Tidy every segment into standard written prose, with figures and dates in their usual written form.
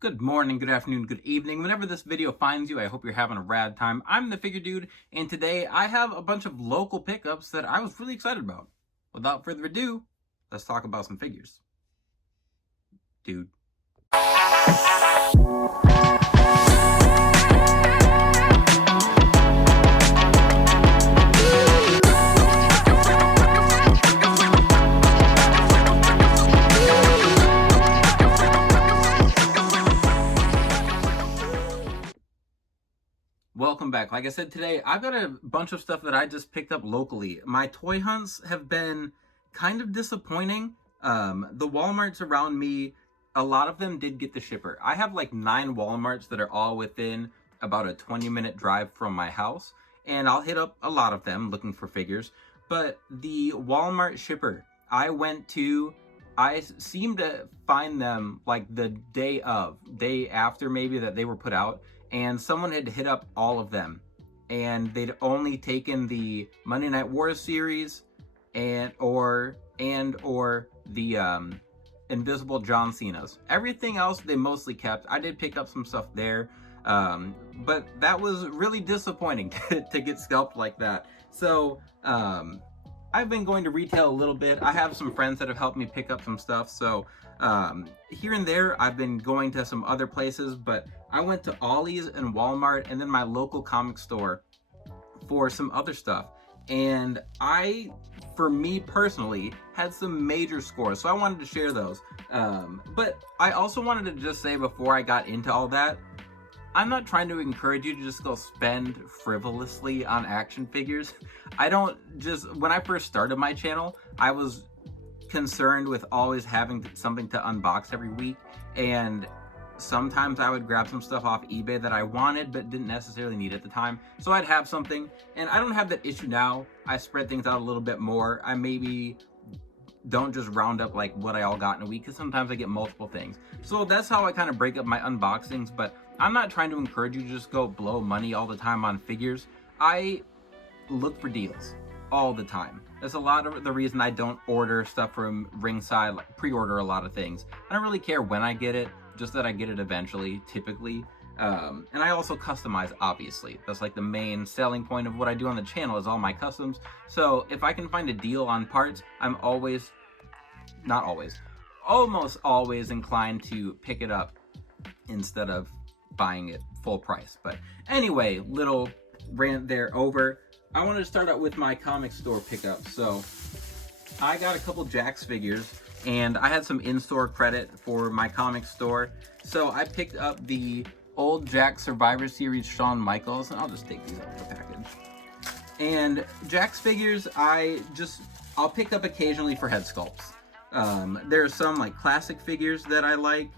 Good morning, good afternoon, good evening. Whenever this video finds you, I hope you're having a rad time. I'm the Figure Dude, and today I have a bunch of local pickups that I was really excited about. Without further ado, let's talk about some figures. Dude. Welcome back. Like I said, today I've got a bunch of stuff that I just picked up locally. My toy hunts have been kind of disappointing. The Walmarts around me, a lot of them did get the shipper. I have like 9 Walmarts that are all within about a 20-minute drive from my house, and I'll hit up a lot of them looking for figures. But the Walmart shipper, I seem to find them like the day after maybe that they were put out, and someone had hit up all of them, and they'd only taken the Monday Night Wars series and or the Invisible John Cena's. Everything else they mostly kept. I did pick up some stuff there, but that was really disappointing to get scalped like that. So I've been going to retail a little bit. I have some friends that have helped me pick up some stuff. So here and there, I've been going to some other places, but I went to Ollie's and Walmart and then my local comic store for some other stuff. And for me personally, had some major scores. So I wanted to share those. But I also wanted to just say before I got into all that, I'm not trying to encourage you to just go spend frivolously on action figures. When I first started my channel, I was concerned with always having something to unbox every week, and sometimes I would grab some stuff off eBay that I wanted but didn't necessarily need at the time. So I'd have something, and I don't have that issue now. I spread things out a little bit more. I maybe don't just round up like what I all got in a week, because sometimes I get multiple things. So that's how I kind of break up my unboxings, but I'm not trying to encourage you to just go blow money all the time on figures. I look for deals all the time. That's a lot of the reason I don't order stuff from Ringside, like pre-order a lot of things. I don't really care when I get it, just that I get it eventually, typically. And I also customize, obviously. That's like the main selling point of what I do on the channel is all my customs. So if I can find a deal on parts, I'm almost always inclined to pick it up instead of buying it full price. But anyway, little rant there over. I wanted to start out with my comic store pickup. So I got a couple Jakks figures, and I had some in-store credit for my comic store. So I picked up the old Jakks Survivor Series Shawn Michaels, and I'll just take these out of the package. And Jakks figures, I'll pick up occasionally for head sculpts. There are some like classic figures that I like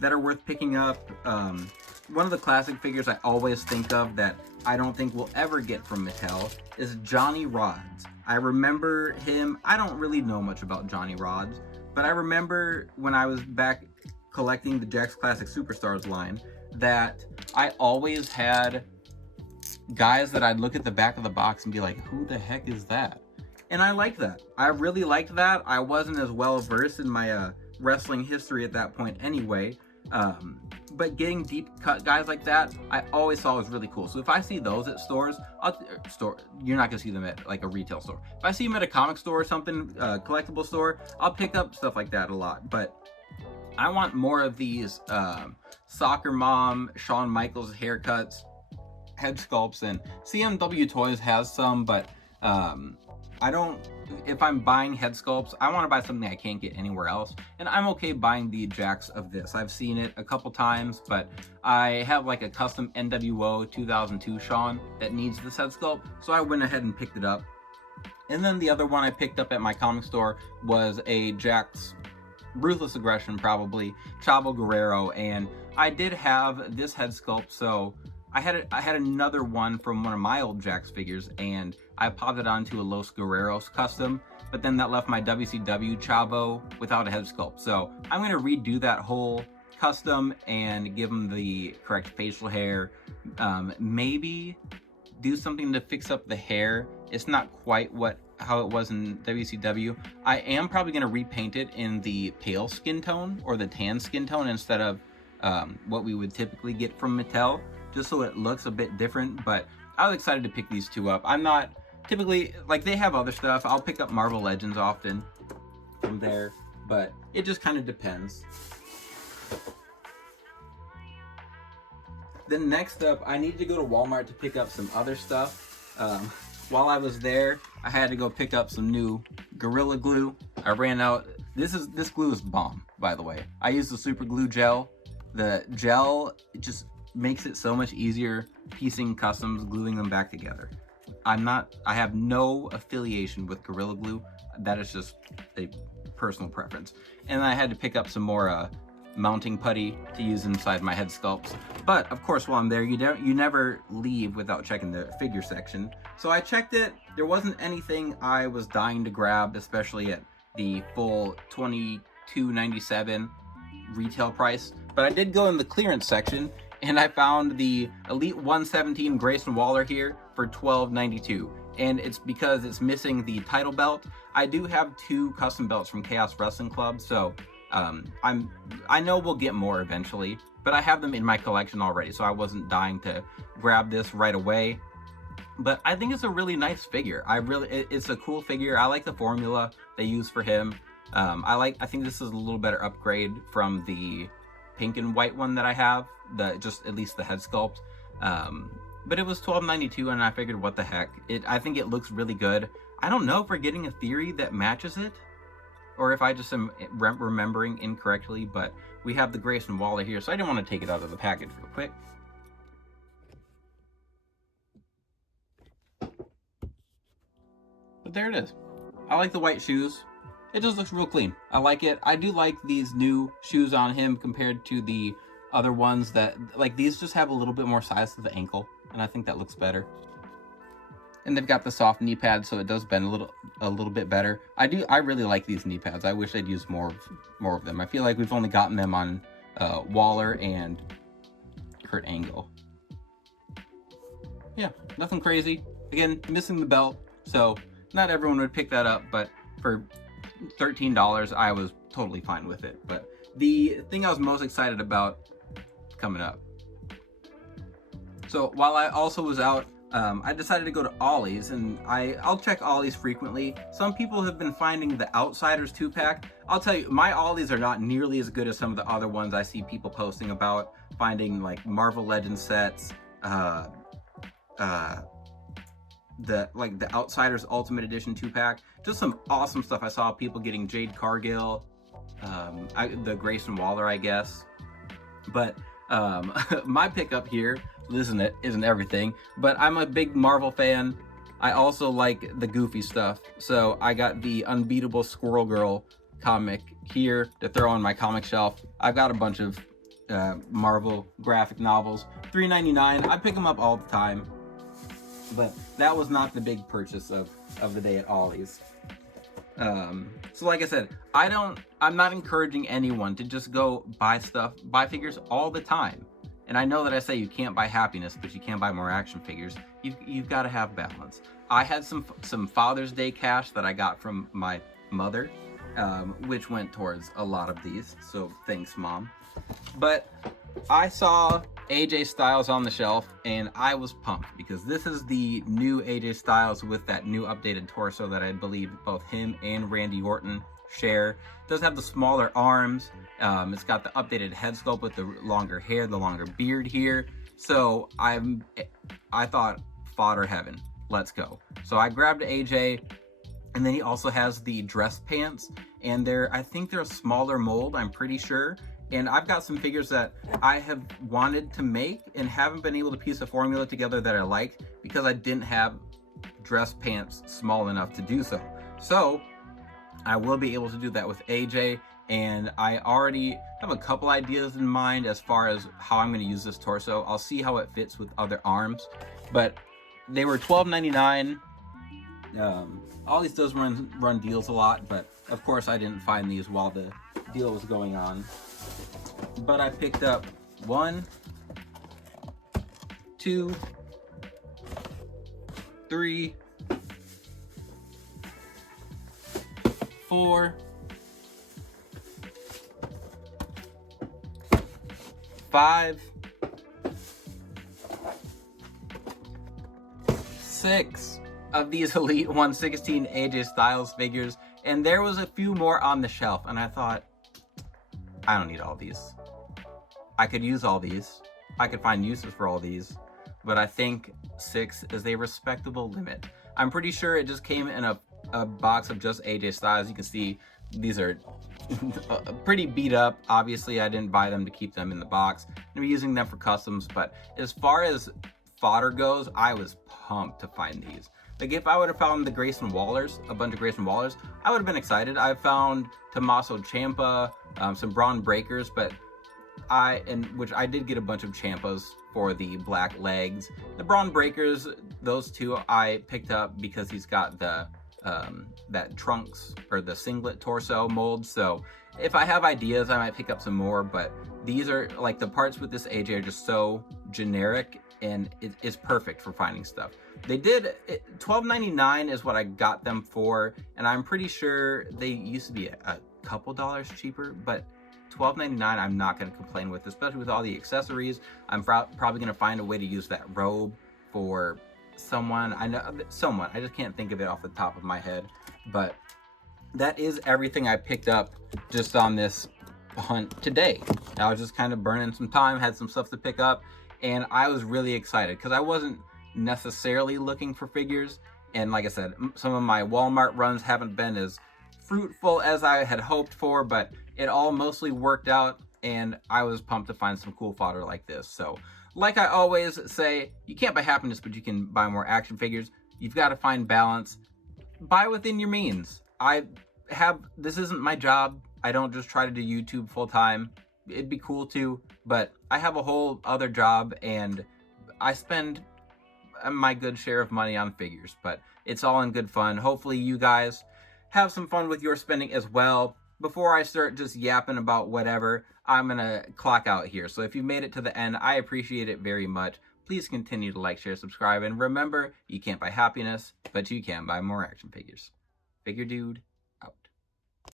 that are worth picking up. One of the classic figures I always think of that I don't think we'll ever get from Mattel is Johnny Rods. I remember him. I don't really know much about Johnny Rods, but I remember when I was back collecting the Jakks Classic Superstars line that I always had guys that I'd look at the back of the box and be like, who the heck is that? And I liked that. I really liked that. I wasn't as well versed in my wrestling history at that point anyway. But getting deep cut guys like that, I always thought was really cool. So if I see those at stores, you're not gonna see them at like a retail store. If I see them at a comic store or something, collectible store, I'll pick up stuff like that a lot. But I want more of these soccer mom, Shawn Michaels haircuts, head sculpts, and CMW Toys has some, but if I'm buying head sculpts, I want to buy something I can't get anywhere else, and I'm okay buying the Jakks of this. I've seen it a couple times, but I have like a custom NWO 2002 Shawn that needs this head sculpt, so I went ahead and picked it up. And then the other one I picked up at my comic store was a Jakks Ruthless Aggression, probably Chavo Guerrero, and I did have this head sculpt, so I had another one from one of my old Jakks figures, and I popped it onto a Los Guerreros custom, but then that left my WCW Chavo without a head sculpt. So I'm going to redo that whole custom and give him the correct facial hair, maybe do something to fix up the hair. It's not quite how it was in WCW. I am probably going to repaint it in the pale skin tone or the tan skin tone instead of what we would typically get from Mattel, just so it looks a bit different. But I was excited to pick these two up. I'm not typically, like, they have other stuff. I'll pick up Marvel Legends often from there, but it just kind of depends. Then next up, I needed to go to Walmart to pick up some other stuff. While I was there, I had to go pick up some new Gorilla Glue. I ran out. This glue is bomb, by the way. I used the super glue gel. The gel, it just makes it so much easier piecing customs, gluing them back together. I have no affiliation with Gorilla Glue. That is just a personal preference. And I had to pick up some more mounting putty to use inside my head sculpts. But of course, while I'm there, you never leave without checking the figure section. So I checked it. There wasn't anything I was dying to grab, especially at the full $22.97 retail price. But I did go in the clearance section, and I found the Elite 117 Grayson Waller here for $12.92. And it's because it's missing the title belt. I do have 2 custom belts from Chaos Wrestling Club, so I know we'll get more eventually, but I have them in my collection already, so I wasn't dying to grab this right away. But I think it's a really nice figure. It's a cool figure. I like the formula they use for him. I think this is a little better upgrade from the pink and white one that I have, at least the head sculpt. But it was $12.92, and I figured, what the heck? I think it looks really good. I don't know if we're getting a theory that matches it, or if I just am remembering incorrectly, but we have the Grayson Waller here, so I didn't want to take it out of the package real quick. But there it is. I like the white shoes. It just looks real clean. I like it. I do like these new shoes on him compared to the other ones that, like, these just have a little bit more size to the ankle, and I think that looks better. And they've got the soft knee pads, so it does bend a little bit better. I really like these knee pads. I wish I'd use more of them. I feel like we've only gotten them on Waller and Kurt Angle. Yeah, nothing crazy. Again, missing the belt, so not everyone would pick that up, but for $13, I was totally fine with it. But the thing I was most excited about coming up. So while I also was out, I decided to go to Ollie's, and I'll check Ollie's frequently. Some people have been finding the Outsiders 2-pack. I'll tell you, my Ollies are not nearly as good as some of the other ones I see people posting about, finding like Marvel Legends sets, the Outsiders Ultimate Edition 2-pack. Just some awesome stuff. I saw people getting Jade Cargill, the Grayson Waller, I guess. But my pickup here, isn't everything, but I'm a big Marvel fan. I also like the goofy stuff, so I got the Unbeatable Squirrel Girl comic here to throw on my comic shelf. I've got a bunch of Marvel graphic novels, $3.99. I pick them up all the time, but that was not the big purchase of the day at Ollie's. So like I said, I'm not encouraging anyone to just go buy figures all the time. And I know that I say you can't buy happiness, but you can buy more action figures. You've got to have balance. I had some Father's Day cash that I got from my mother, which went towards a lot of these. So thanks, Mom. But I saw AJ Styles on the shelf, and I was pumped because this is the new AJ Styles with that new updated torso that I believe both him and Randy Orton share. It does have the smaller arms. It's got the updated head sculpt with the longer hair, the longer beard here. So I thought, fodder heaven, let's go. So I grabbed AJ, and then he also has the dress pants, and I think they're a smaller mold, I'm pretty sure. And I've got some figures that I have wanted to make and haven't been able to piece a formula together that I like because I didn't have dress pants small enough to do so. So I will be able to do that with AJ, and I already have a couple ideas in mind as far as how I'm going to use this torso. I'll see how it fits with other arms, but they were $12.99. Ollie's does run deals a lot, but of course I didn't find these while the deal was going on. But I picked up 1, 2, 3, 4, 5, 6 of these Elite 116 AJ Styles figures, and there was a few more on the shelf, and I thought, I don't need all these. I could use all these. I could find uses for all these, but I think 6 is a respectable limit. I'm pretty sure it just came in a box of just AJ Styles. You can see these are pretty beat up. Obviously, I didn't buy them to keep them in the box. I'm using them for customs, but as far as fodder goes, I was pumped to find these. Like, if I would have found the Grayson Wallers, a bunch of Grayson Wallers, I would have been excited. I found Tommaso Ciampa, some Braun Breakers, but which I did get a bunch of Ciampas for the black legs. The Braun Breakers, those two I picked up because he's got the that trunks or the singlet torso mold. So if I have ideas, I might pick up some more, but these are like, the parts with this AJ are just so generic, and it is perfect for finding stuff. They did $12.99 is what I got them for, and I'm pretty sure they used to be a couple dollars cheaper, but $12.99 I'm not going to complain with, especially with all the accessories. I'm probably going to find a way to use that robe for someone. I know someone, I just can't think of it off the top of my head. But that is everything I picked up just on this hunt today. I was just kind of burning some time, had some stuff to pick up, and I was really excited because I wasn't necessarily looking for figures. And like I said, some of my Walmart runs haven't been as fruitful as I had hoped for, but it all mostly worked out, and I was pumped to find some cool fodder like this. So like I always say, you can't buy happiness, but you can buy more action figures. You've got to find balance. Buy within your means. This isn't my job. I don't just try to do YouTube full time. It'd be cool too, but I have a whole other job, and I spend my good share of money on figures, but it's all in good fun. Hopefully you guys have some fun with your spending as well. Before I start just yapping about whatever, I'm gonna clock out here. So if you made it to the end, I appreciate it very much. Please continue to like, share, subscribe, and remember, you can't buy happiness, but you can buy more action figures. Figure Dude